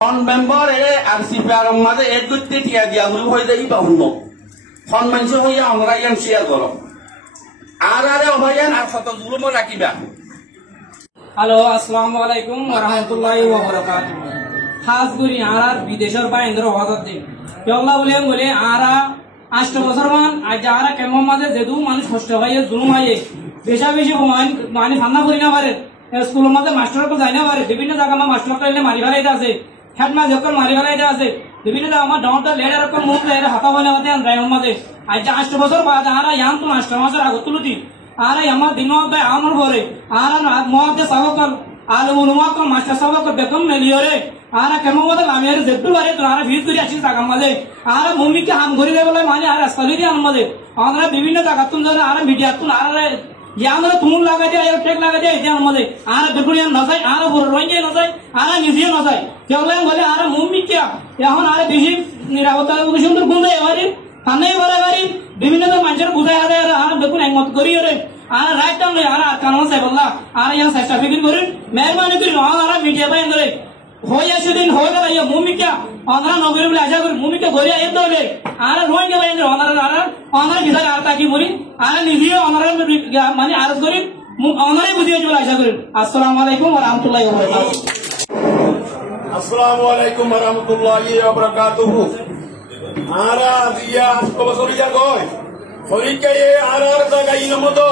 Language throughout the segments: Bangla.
ফন মেম্বার আর সিপিআর মাঝে এক দুটি টিয়া দিয়া গুলো হয়ে যাই বা অন্য ফন মানুষ হইয়া অনরাইয়ান শেয়ার করো আর অভায়ান আর কত জুলুম রাখিবা। হ্যালো, আসসালামু আলাইকুম ওয়া রাহমাতুল্লাহি ওয়া বারাকাতুহু। খাস করি আর বিদেশের বাইন্দ্র হওয়ার দিন আল্লাহ বলে আরা 8 বছর মান আজ যারা কেমন মাঝে যেদু মানুষ কষ্ট হয়ে জুলুম হয়ে বেশা বেশি মানে সামনা করি না পারে স্কুলের মধ্যে মাস্টার যাই না পারে বিভিন্ন জায়গা মাস্টার করলে মারি ফেলাইতে আছে হেডমাস্টার যখন মারি ফেলাইতে আছে বিভিন্ন জায়গা আমার ডাউনটা লেডার রকম মুখ লেডার হাতা বলে মধ্যে ড্রাইভার মধ্যে আজ 8 বছর বাদ আরা ইয়ান তো 8 মাসের আগত তুলতি আর আমার দিনক ভাই আমার ঘরে আর মহাতে সাবকল আলু উলুমাক মাস্টার সাবক বেকম নেলিয়রে আর কেমন মতো আমি আর যেটু বারে তো আর ভিড় করে আসি জায়গা মাঝে আর ভূমিকে হাম ঘুরি বলে মানে আর রাস্তা দিয়ে আন মাঝে আমরা বিভিন্ন জায়গা তুন ধরে আর মিডিয়া তুন আর আমরা তুমুল লাগাই দিয়ে টেক লাগাই দিয়ে এটা আমাদের আর বেগুনি নজাই আর বড় রঙে নজাই আর নিজে নজাই কেবল বলে আর ভূমিকে এখন আর বেশি নিরাপত্তা সুন্দর গুন্দে এবারে থানায় বলে বাড়ি বিভিন্ন মানুষের বুঝাই হারে আর বেগুন একমত করি রে আর রাইট টাইম আর কারণ আছে বললা আর ইয়ান চেষ্টা ফিকির করি মেহরবানি করি আর মিডিয়া পাই ধরে হই আসে দিন হয়ে গেল ইয়া ভূমিকা আমরা নগরী বলে আশা করি ভূমিকা গড়িয়া এত হলে আর রয়ে গেল আমরা ভিতরে আর তাকি বলি আর নিজেও আমরা মানে আরজ করি অনারে বুঝিয়ে চলে আশা করি। আসসালামু আলাইকুম ওয়া রাহমাতুল্লাহি ওয়া বারাকাতুহু। আসসালামু আলাইকুম ওয়া রাহমাতুল্লাহি ওয়া বারাকাতুহু। আরা দিয়া আস্তবসরিয়া গয় হরিকায়ে আরার জায়গায় নমতো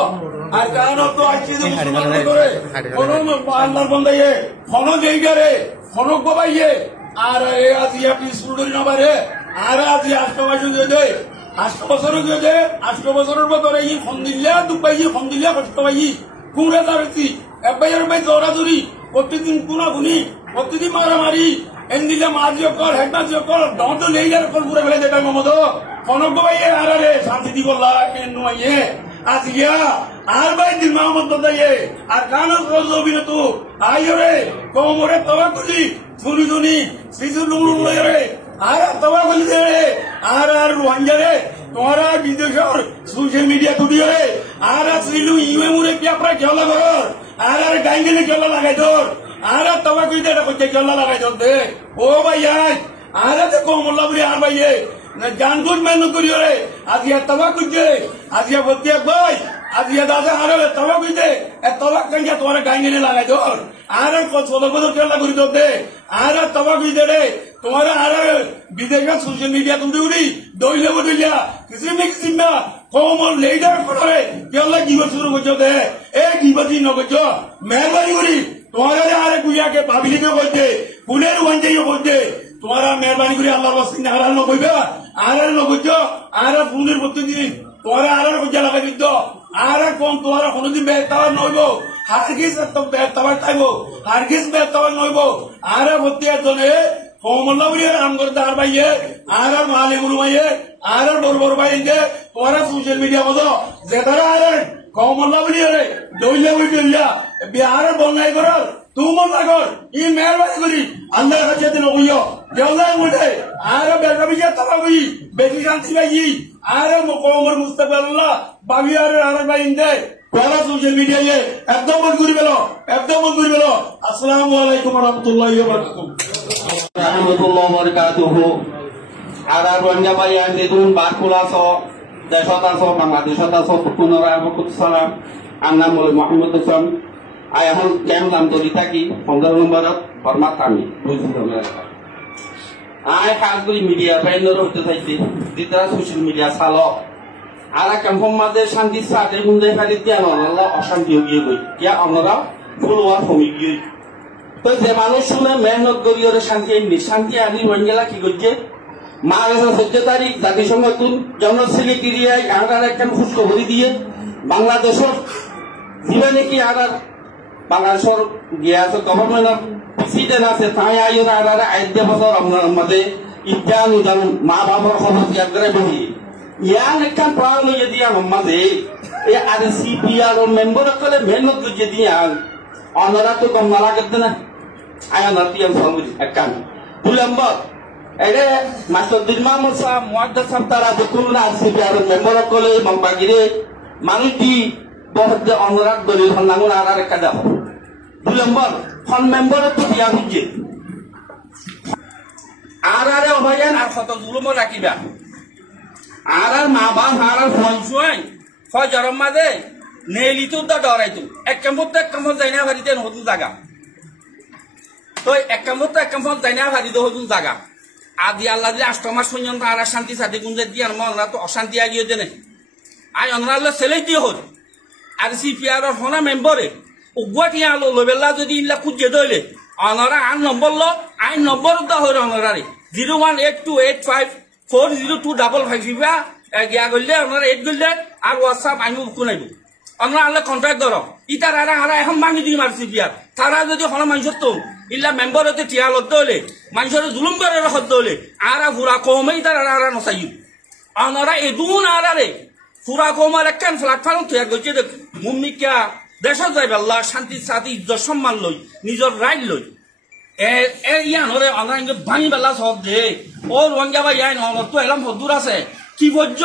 আর কারণ তো আজকে করে কোন আল্লাহর বান্দায়ে কোন জায়গারে কোন বাবাইয়ে আর আজিয়া পিসুড়ি নবারে আর আজি আস্তবাসু দে 8 বছর দে 8 বছরের ভিতরে এই ফন্দিল্লা দুপাইয়ে ফন্দিল্লা কষ্ট পাই কুড়ে দাঁড়াচ্ছি একবার ভাই জোরাজুরি প্রতিদিন গুনাগুনি প্রতিদিন মারামারি এন্দিলে মাঝিও কর হেডমাস্টার কর দন্ত লেইলার কল পুরো ফেলে দেবে মমদ কনক ভাইয়ে আরে শান্তি দিব লাইয়ে আজিয়া আর ভাই দিন মোহাম্মদ দাইয়ে আর কানস রজবিন তো আইরে কোমরে তওয়াকুলি ফুলুজুনি সিজুলুমুল রে আর তওয়াকুলি দে আর রোহিঙ্গা রে তোরা বিদেশের সোশ্যাল মিডিয়া তুডিও রে আর সিলু ইউএমুরে পেপরা খেলা কর আর গাইঙ্গলে খেলা লাগাই দর আর তওয়াকুলি দে কইতে খেলা লাগাই দর দে ও ভাই আর তে কোমল্লা বুড়ি আর ভাইয়ে জানগুন মেনু করিও রে আজিয়া তওয়াকুলি দে আজিয়া বতিয়া ভাই আজিয়া দাদা আরে তওয়াকুলি দে এ তওয়াক কাইয়া তোরা গাইঙ্গলে লাগাই দর আর কত বড় খেলা করি দর দে আর তওয়াকুলি দে রে তোমার আর বিদেশের সোশ্যাল মিডিয়া তুমি উড়ি দইলে বদলিয়া কিসিম না কোমল লেডার করে কেলা গিবত শুরু করছো দে এ গিবতি নগজ মেহরবানি করি তোমার আরে কুইয়াকে পাবলিকে বলতে কুলের ওয়ানজাইও বলতে তোমার মেহরবানি করি আল্লাহর ওয়াসি না হারাল নকইবা আর নগজ আর ফুলের প্রতিদিন তোমার আর কইয়া লাগাই দিত আর কোন তোমার কোনদিন বেতাবার নইব হারগিস তো বেতাবার তাইব হারগিস বেতাবার নইব আর বতিয়া জনে কোমল্লা বুড়ি রাম করতে আর ভাইয়ে আর মালে গুরু ভাইয়ে আর বড় ভাইকে তোরা সোশ্যাল মিডিয়া মতো যেতারা আর কোমল্লা বুড়ি রে দইলে বুঝলিয়া বিহার বন্যাই করার তুই মজা কর ই মেহরবানি করি আল্লাহর কাছে দিন কইও দেওলাই মুঠে আর বেটা বিজা তবা কই বেটি শান্তি ভাই আর কোমর মুস্তাফাল্লাহ বাবি আর ভাই ইন্দে তোরা সোশ্যাল মিডিয়ায় একদম বন্ধ করে গেল আসসালামু আলাইকুম ওয়া রাহমাতুল্লাহি ওয়া বারাকাতুহু। রাহমাতুল্লাহি ওয়া বারাকাতুহু। আর রোহিঙ্গা ভাই আইনে দুন বারকুলাস দেশত আছো বাংলাদেশত আছো পুনরায় সালাম আমার নাম মোহাম্মদ হোসেন আই এখন কেম নাম ধরি থাকি 15 নম্বরত ফরমাত আমি বুঝলাম আই খাস করি মিডিয়া বাইন্দর হতে চাইছি যেটা সোশ্যাল মিডিয়া চালক আর কেমন মাঝে শান্তি সাথে গুন্দে খালি দিয়া নলা অশান্তি হয়ে গই কিয়া আমরা ফুলওয়ার কমি গই তো যে মানুষ শুনে মেহনত করিও শান্তি আনি রোহিঙ্গা কি করছে মার্চ 14 তারিখ জাতিসংঘ জনসেক্রেটারিয়ায় আগার একটা খুশখবরি দিয়ে বাংলাদেশের যিবা নাকি আগার বাংলাদেশের গিয়া আছে গভর্নমেন্ট প্রেসিডেন্ট আছে তাই আইন আগার আইন বছর আমাদের ইজ্ঞান উদান মা বাবার খবর দিয়ে বহি ইয়ান একটা প্রাণ লইয়া দিয়া মাঝে এই আর সিপিআর মেম্বার কলে মেহনত করিয়ে দিয়া অনারা তো কম না লাগতে না আয়ন তিয়ান সঙ্গে একখান 2 নম্বর এরে মাস্টার দিলমা মুসা মুআদ্দাস তারা দেখুন না সিপিআর মেম্বার কলে বাগিরে মানুষটি বহুত অনুরাগ দলিল হন্নাগুন আর একটা দাও 2 নম্বর হন মেম্বার তো দিয়া বুঝে আরে অভায়ান আর কত জুলুম রাখিবা আর মা বাপ আর ফোয়াই হয় জরম মাঝে নেলিতো ডরাইতো এক কামত যাই না ভারিতে নতুন জায়গা তো এক কামত যাই না ভারিতে নতুন জায়গা আদি আল্লাহ দিলে 8 মাস পর্যন্ত আর শান্তি সাথে গুঞ্জে দিয়ে আমরা তো অশান্তি আগিয়ে দেনে আই অনরাল ছেলে দিয়ে হল আর সিপিআর হনা মেম্বরে উগুয়াটি আলো লবেলা যদি ইল্লা খুঁজে দইলে অনরা আন নম্বর ল আইন নম্বর দা হইল অনরারে 01828402555 গিয়া গলে অনরা 8 গলে আর হোয়াটসঅ্যাপ আইনু কোনাইব অনরা আল্লাহ কন্ট্যাক্ট করো ইতার আরা এখন মানি দিম আর সিপিআর তারা যদি হনা মানুষের তো ইল্লা মেম্বর হতে টিয়া লদ দইলে মানুষের জুলুম করে রখত দইলে আরা পুরা কমই তার আরা নসাইব অনরা এদুন আরারে পুরা কমার একখান প্ল্যাটফর্ম তৈরি করছে মুম্মিকা দেশত যাইবে আল্লাহ শান্তি সাথী ইজ্জত সম্মান লই নিজের রাইট লই ইয়ানরে অনলাইন ভাঙি বেলা সব দে ও রোহিঙ্গা ভাই আইন অনর তো এলাম হদুর আছে কি বজ্জ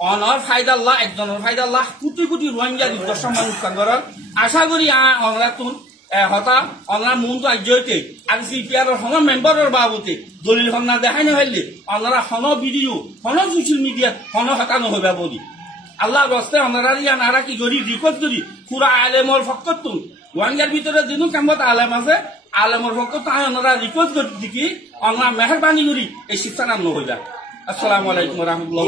অনর ফায়দাল্লাহ একজনের ফায়দাল্লাহ কোটি কোটি রোহিঙ্গা ইজ্জত সম্মান উৎসাহ করার আশা করি অনরা তুন হতা অনরা মন তো আজ্যতে আর সিপিআর হন মেম্বারের বাবুতে দলিল হন্না দেখাই না হইলে অনরা হন ভিডিও হন সোশ্যাল মিডিয়া হন হতানো হইবা বলি আল্লাহ রস্তে অনরা ইয়ান আরা কি করি রিকোয়েস্ট করি পুরা আলেমর ফকত তুন রোহিঙ্গার ভিতরে যেন কামত আলেম আছে আলেমর ফকত তাই অনরা রিকোয়েস্ট করি দেখি অনরা মেহরবানি করি এই শিক্ষা নাম হইবা আসসালামু আলাইকুম ওয়া রাহমাতুল্লাহ